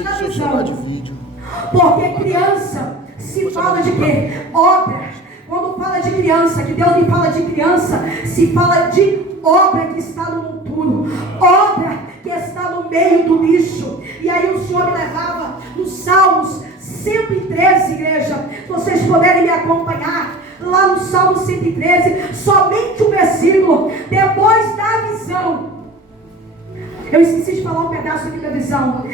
essa visão. Porque criança se fala de quê? Obra. Quando fala de criança, que Deus me fala de criança, se fala de obra que está no monturo, obra que está no meio do lixo. E aí o Senhor me levava nos Salmos 113, igreja. Se vocês puderem me acompanhar lá no Salmo 113, somente um versículo, depois da visão. Eu esqueci de falar um pedaço aqui da visão.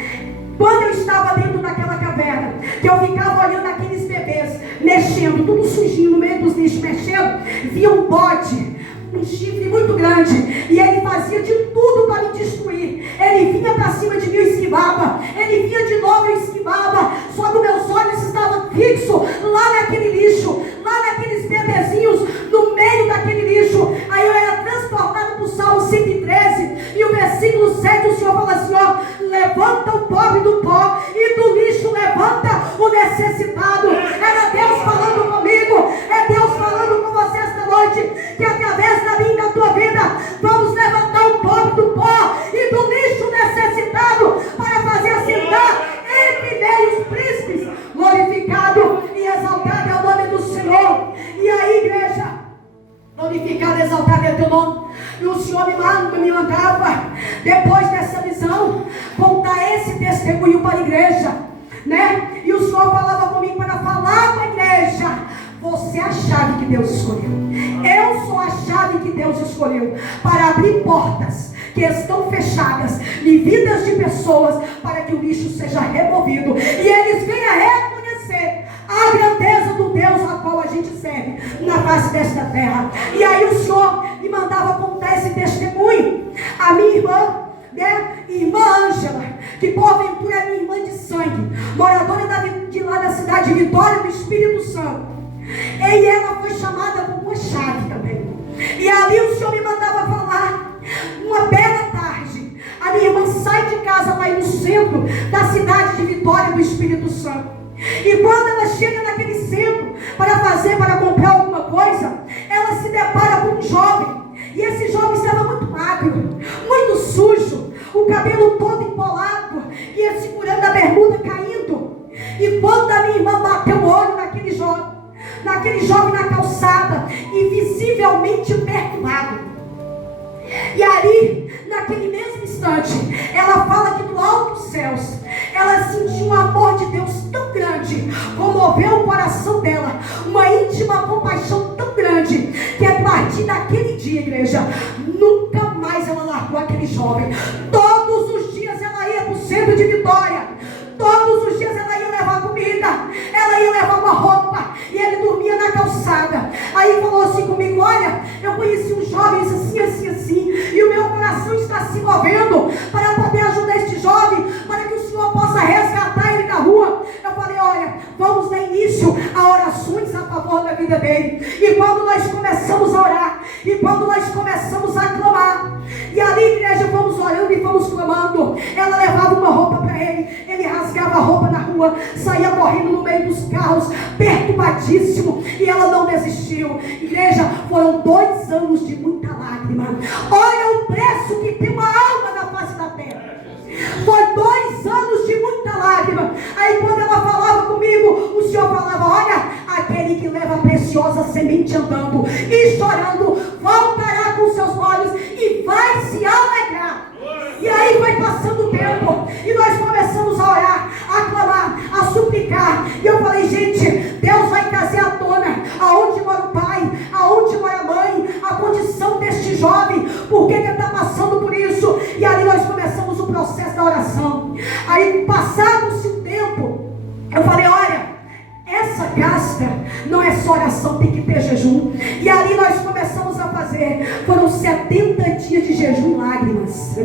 Quando eu estava dentro daquela caverna, que eu ficava olhando aqueles bebês mexendo, tudo sujinho no meio dos lixos, mexendo, via um bode, um chifre muito grande, e ele fazia de tudo para me destruir. Ele vinha para cima de mim e esquivava, ele vinha de novo e esquivava, só que meus olhos estavam fixos lá naquele lixo, lá naqueles bebezinhos, no meio daquele lixo. Aí eu era transportado para o Salmo 113, e o versículo 7, o Senhor fala assim, ó: levanta o pobre do pó, e do lixo levanta o necessitado. Era Deus falando comigo, é Deus falando com você esta noite, que através da minha e da tua vida, vamos levantar o pobre do pó e do lixo necessitado, para fazer assentar entre meio os príncipes. Glorificado e exaltado é o nome do Senhor. E aí, igreja, glorificado e exaltado é o teu nome. E o Senhor me mandava, depois dessa visão, contar esse testemunho para a igreja, né? E o Senhor falava comigo para falar com a igreja: você é a chave que Deus escolheu. Eu sou a chave que Deus escolheu para abrir portas que estão fechadas em vidas de pessoas, para que o lixo seja removido e eles venham reconhecer a grandeza do Deus a qual a gente serve na face desta terra. E aí o Senhor me mandava contar esse testemunho. A minha irmã, né, irmã Ângela, que porventura é minha irmã de sangue, moradora de lá da cidade de Vitória do Espírito Santo, e ela foi chamada por uma chave também. E ali o Senhor me mandava falar. Uma bela tarde, a minha irmã sai de casa lá no centro da cidade de Vitória do Espírito Santo. E quando ela chega naquele centro para comprar alguma coisa, ela se depara com um jovem. E esse jovem estava muito magro, muito sujo, o cabelo todo empolado, e ele segurando a bermuda caindo. E quando a minha irmã bateu o olho naquele jovem na calçada, e visivelmente perturbado, e ali, naquele mesmo instante, ela fala que do alto dos céus, ela sentiu um amor de Deus tão grande, comoveu o coração dela, uma íntima compaixão tão grande, que a partir daquele dia, igreja, nunca mais ela largou aquele jovem. Todos os dias ela ia para o centro de Vitória, todos os dias ela ia levar comida, ela ia levar uma roupa, e ele dormia na calçada. Aí falou assim comigo: olha, eu conheci um jovem assim, assim, assim, e o meu coração está se movendo para poder ajudar este jovem, para que o Senhor possa resgatar ele da rua. Eu falei: olha, vamos dar início a orações a favor da vida dele. E quando nós começamos a orar, e quando nós começamos a clamar, e ali, igreja, fomos orando e fomos clamando, ela levava uma roupa para ele rasgava a roupa na rua, saía correndo no meio dos carros, perturbadíssimo, e ela não desistiu. Igreja, foram 2 anos de muita lágrima. Olha o preço que tem uma alma na face da terra. Foi 2 anos de muita lágrima. Aí quando ela falava comigo, o Senhor falava: olha, aquele que leva a preciosa semente andando e chorando, voltará com seus olhos e vai se alegrar. E aí foi passando o tempo, e nós começamos a orar, a clamar, a suplicar. E eu falei: gente, Deus vai trazer à tona aonde mora o pai, aonde mora a mãe, a condição deste jovem, por que ele está passando por isso. E ali nós começamos o processo da oração. Aí, passado-se o tempo, eu falei: olha, essa gasta não é só oração, tem que ter jejum. E ali nós começamos a fazer. Foram 70 dias de jejum e lágrimas.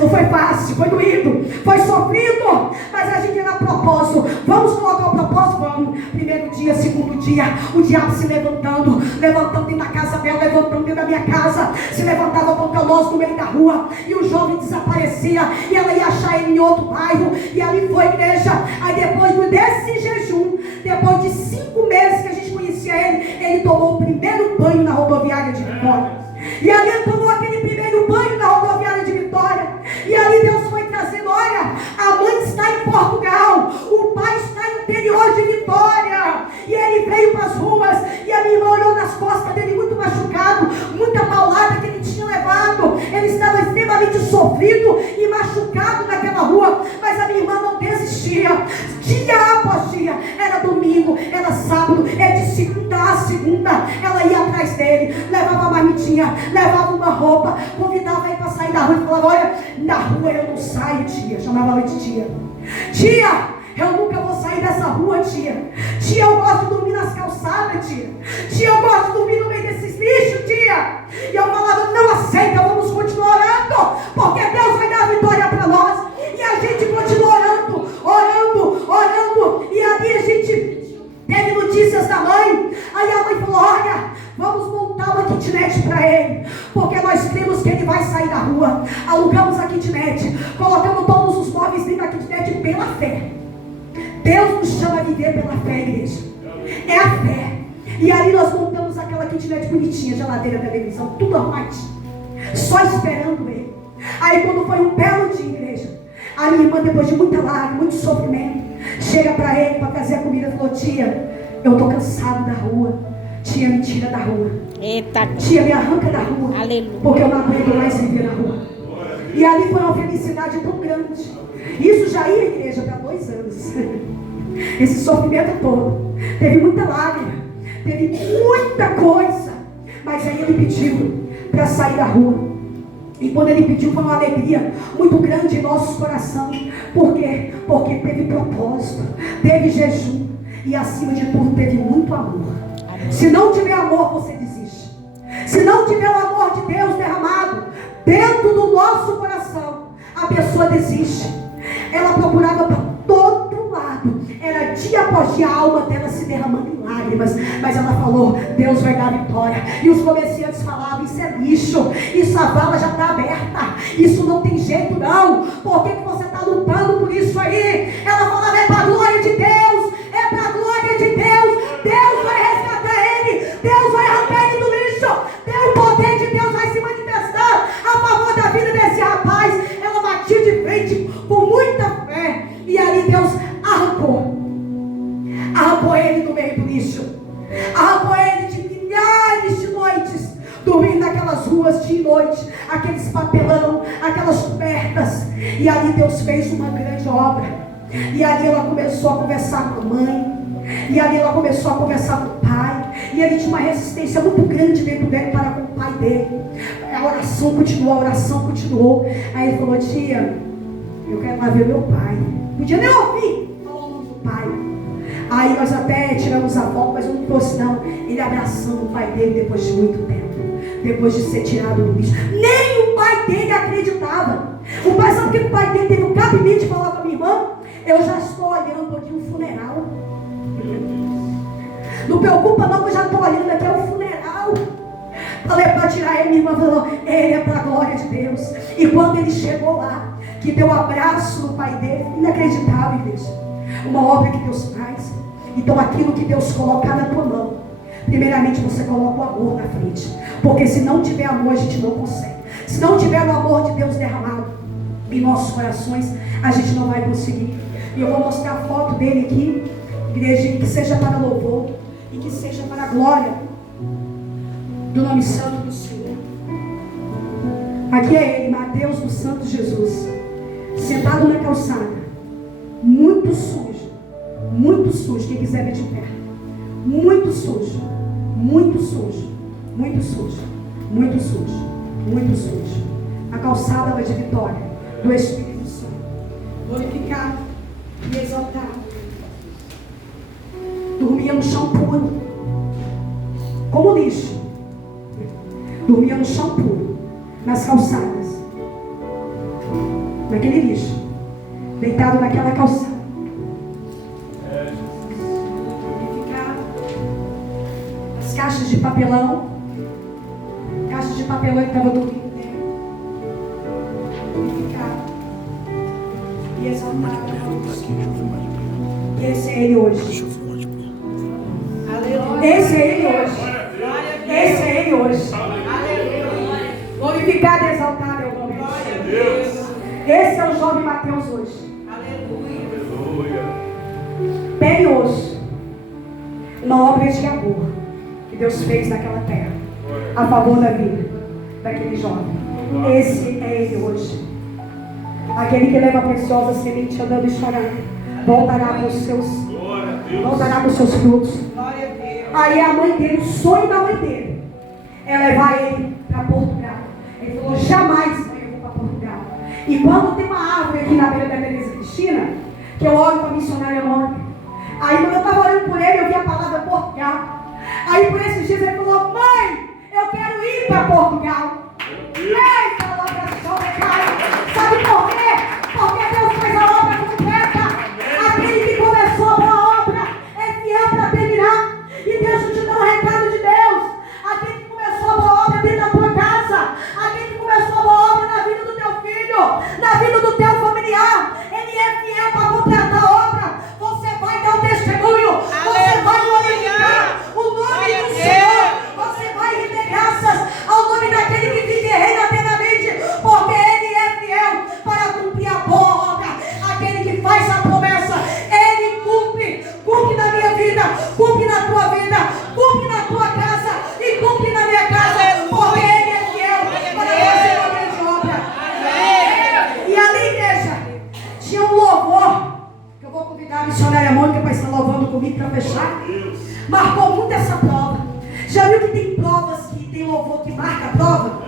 Não foi fácil, foi doído, foi sofrido, mas a gente era propósito. Vamos colocar o propósito? Vamos. Primeiro dia, segundo dia, o diabo se levantando dentro da casa dela, levantando dentro da minha casa, se levantava contra nós no meio da rua, e o jovem desaparecia, e ela ia achar ele em outro bairro. E ali foi, igreja. Aí depois desse jejum, depois de 5 meses que a gente conhecia ele tomou o primeiro banho na rodoviária de Vitória. E ali ele tomou aquele primeiro banho na rodoviária de Vitória. E ali Deus foi trazendo: olha, a mãe está em Porto muita paulada que ele tinha levado. Ele estava extremamente sofrido e machucado naquela rua, mas a minha irmã não desistia. Dia após dia, era domingo, era sábado, de segunda a segunda, ela ia atrás dele, levava uma marmitinha, levava uma roupa, convidava ele para sair da rua e falava: olha, na rua eu não saio, tia. Chamava ela de tia. Tia, eu nunca vou sair dessa rua, tia. Tia, eu gosto de dormir nas calçadas, tia. Tia, eu gosto de dormir no meio desses lixos, tia. E eu falava: não aceita, vamos continuar orando, porque Deus vai dar a vitória para nós. E a gente continua orando, orando, orando. E ali a gente teve notícias da mãe. Aí a mãe falou: olha, vamos montar uma kitnet para ele, porque nós cremos que ele vai sair da rua. Alugamos a kitnet, colocamos todos os móveis dentro da kitnet pela fé. Deus nos chama a viver pela fé, igreja. É a fé. E ali nós montamos aquela kitnet bonitinha, geladeira, televisão, tudo arrumadinho, só esperando ele. Aí quando foi um belo dia, igreja, a minha irmã, depois de muita lágrima, muito sofrimento, chega para ele para trazer a comida e falou: tia, eu estou cansado da rua. Tia, me tira da rua. Eita. Tia, me arranca da rua. Aleluia. Porque eu não aguento mais viver na rua. E ali foi uma felicidade tão grande. Isso já ia, igreja, para 2 anos. Esse sofrimento todo. Teve muita lágrima, teve muita coisa. Mas aí ele pediu para sair da rua. E quando ele pediu, foi uma alegria muito grande em nossos corações. Por quê? Porque teve propósito, teve jejum e, acima de tudo, teve muito amor. Se não tiver amor, você desiste. Se não tiver o amor de Deus derramado dentro do nosso coração, a pessoa desiste. Ela procurava para todo lado. Era dia após dia a alma dela se derramando em lágrimas. Mas ela falou: Deus vai dar vitória. E os comerciantes falavam: isso é lixo, isso, a vala já está aberta, isso não tem jeito não. Por que você está lutando por isso aí? Ela falava: é para a glória de Deus, é para a glória de Deus. Deus vai resgatar ele, Deus vai arrancar ele do lixo, o poder de Deus vai se manifestar a favor da vida desse rapaz. Ela batia de frente com muita fé. E ali Deus arrancou ele do meio do lixo, arrancou ele de milhares de noites, dormindo naquelas ruas de noite, aqueles papelão, aquelas cobertas. E ali Deus fez uma grande obra. E ali ela começou a conversar com a mãe, e ali ela começou a conversar com o pai. E ele tinha uma resistência muito grande dentro dele para com o pai dele. A oração continuou, a oração continuou. Aí ele falou: tia, eu quero lá ver meu pai. Podia nem ouvir falar o nome do pai. Aí nós até tiramos a foto, mas eu não trouxe não. Ele abraçando o pai dele depois de muito tempo, depois de ser tirado do lixo. Nem o pai dele acreditava. O pai, sabe que o pai dele teve o cabimento de falar com a minha irmã: eu já estou olhando aqui o funeral. Não preocupa não, que eu já estou olhando aqui o funeral. Falei para tirar ele. Minha irmã falou: ele é para a glória de Deus. E quando ele chegou lá, que deu um abraço no pai dele, inacreditável, igreja. Uma obra que Deus faz. Então aquilo que Deus colocar na tua mão, primeiramente você coloca o amor na frente. Porque se não tiver amor, a gente não consegue. Se não tiver o amor de Deus derramado em nossos corações, a gente não vai conseguir. E eu vou mostrar a foto dele aqui, igreja, que seja para louvor e que seja para a glória do nome santo do Senhor. Aqui é ele, Mateus dos Santos Jesus, sentado na calçada, muito sujo, quem quiser ver de perto, muito sujo, muito sujo, muito sujo, muito sujo, muito sujo. A calçada vai de vitória do Espírito Santo, glorificado e exaltado. Dormia no chão puro, como lixo. Dormia no chão puro, nas calçadas, naquele lixo, deitado naquela calçada. As caixas de papelão, ele estava dormindo dentro. Glorificado e exaltado. E esse é ele hoje. Esse é ele hoje. Esse é ele hoje. Glorificado e exaltado é o nome de Deus. Esse é o jovem Mateus hoje. Pele e osso. Uma obra de amor que Deus fez naquela terra. a favor da vida daquele jovem. Esse é ele hoje. Aquele que leva a preciosa semente andando e chorando, voltará com os seus frutos. Aí a mãe dele, o sonho da mãe dele é levar ele para Portugal. Ele falou, jamais eu vou para Portugal. E quando tem uma árvore aqui na beira da Teresa Cristina, que eu oro para a missionária Mônica, aí quando eu estava orando por ele, eu vi a palavra Portugal. Aí por esses dias ele falou, mãe, eu quero ir para Portugal. Eita, palavra sobre, cara. Sabe por quê? Porque Deus faz a obra completa. Aquele que começou a obra é fiel para terminar. E Deus te dá um recado de Deus. Aquele que começou a obra dentro da tua casa, aquele que começou a obra na vida do teu filho, na vida do teu familiar, ele é fiel para completar a obra. Você vai dar o testemunho, você vai glorificar o nome do Senhor, você vai render graças ao nome daquele que vive e reina eternamente, porque ele é fiel para cumprir a boa obra. Aquele que faz a promessa, ele cumpre na minha vida, cumpre na tua vida, cumpre na tua casa e cumpre na minha casa, porque ele é fiel para fazer a grande obra. E ali, igreja, tinha um louvor que eu vou convidar a missionária Mônica para estar louvando comigo para fechar. Marcou muito essa prova. Já viu que tem provas que tem louvor que marca a prova?